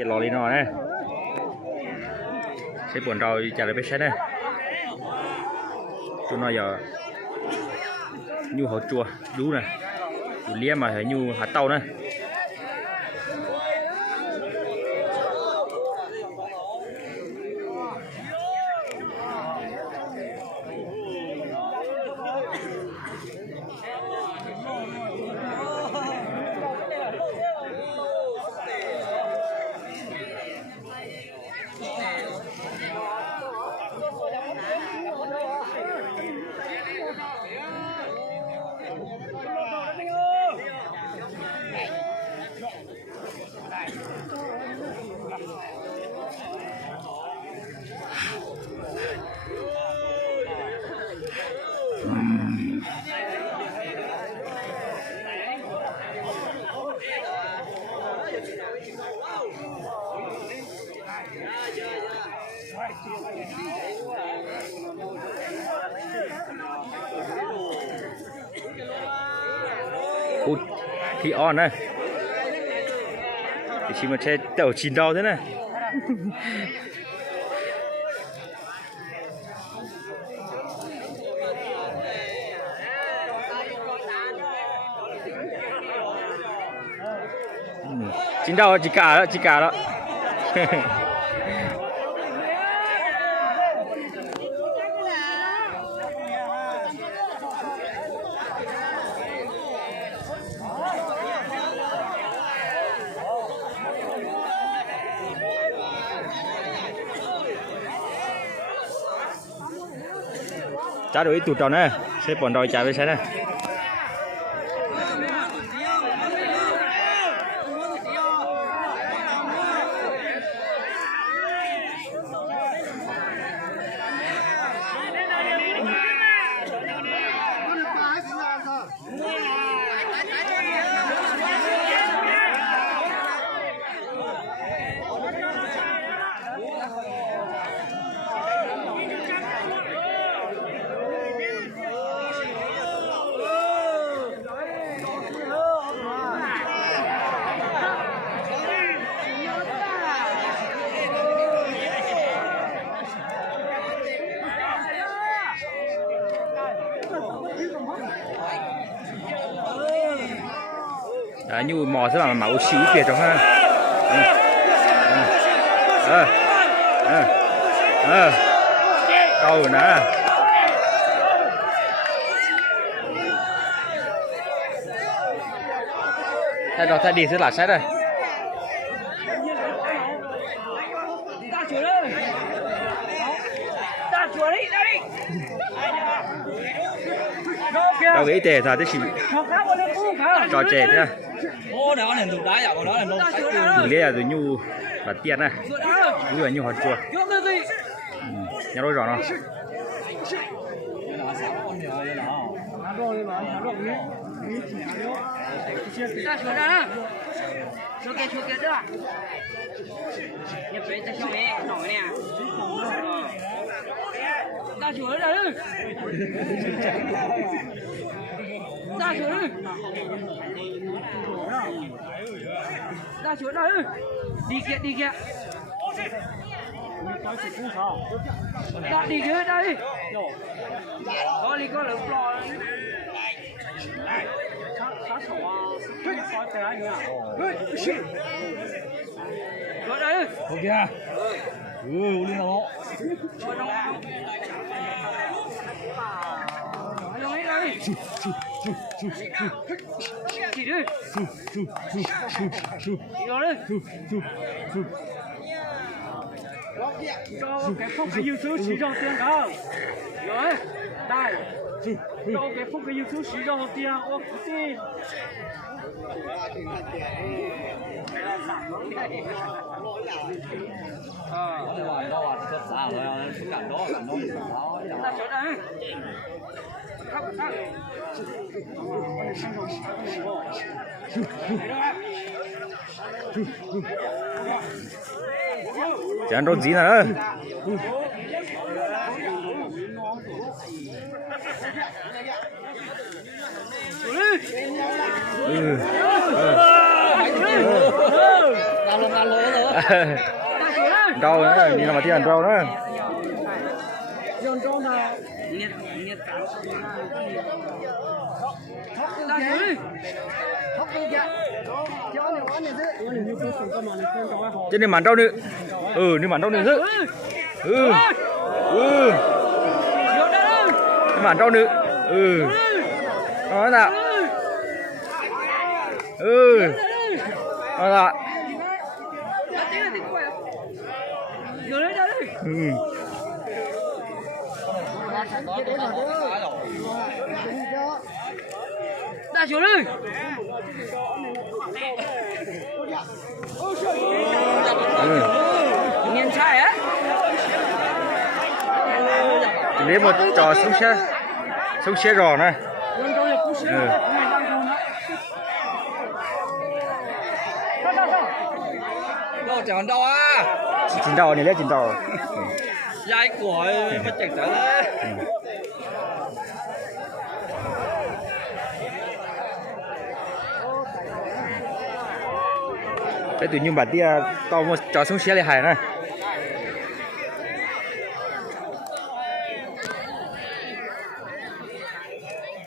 cái lò đi nó này sẽ buồn rồi trả lời biết này tụi nó giờ nhu hột chua đú này liêm mà thấy nhu hạt tàu này út thì on này thì chỉ mà chơi tàu chín đâu thế này chín đâu chỉ cả đó trả được ít tụt tròn này sẽ bọn đòi trả về xe này đấy như mò rất là máu xíu kia trong ha câu rồi nè thay đó thay đi rất là sát đây đâu nghĩ tệ thật thế chỉ trò trẻ thế lý là rồi nhu là tiền này như là nhu hạt chua nhà đôi rõ nó大球来了，大球来了，大球来了，đi kia，大đi kia đây，có đi có lượng lò，杀手啊，杀起来你啊，过来，OK，我领导喽。cho cái phong cái yêu số chỉ trong tiền đó rồi đây cho cái phong cái yêu số chỉ trong tiền ô xin ta chỗ đây chẳng rốt gì nữa là lỗ rồi. rau nữa đi làm mà tiền rau nữa Dọn rau nào. Nhiệt nhiệt cả. Ra dưới. Thóc đi kìa. Cho này quá này chứ. Nó như cứ phần cơ mà này không có ai hỏi. chứ nên màn rau nữa nên màn rau nữa chứ nên màn rau nữa đó là đó là Ra xuống đi. Nhìn sai á. lấy một trò sống xe rò này Đâu chẳng đâu á. chín đầu này lấy chín đầu Dai của mất chỉnh trở đấy. cái tự nhiên bản tia tao một trò sống xe này hài này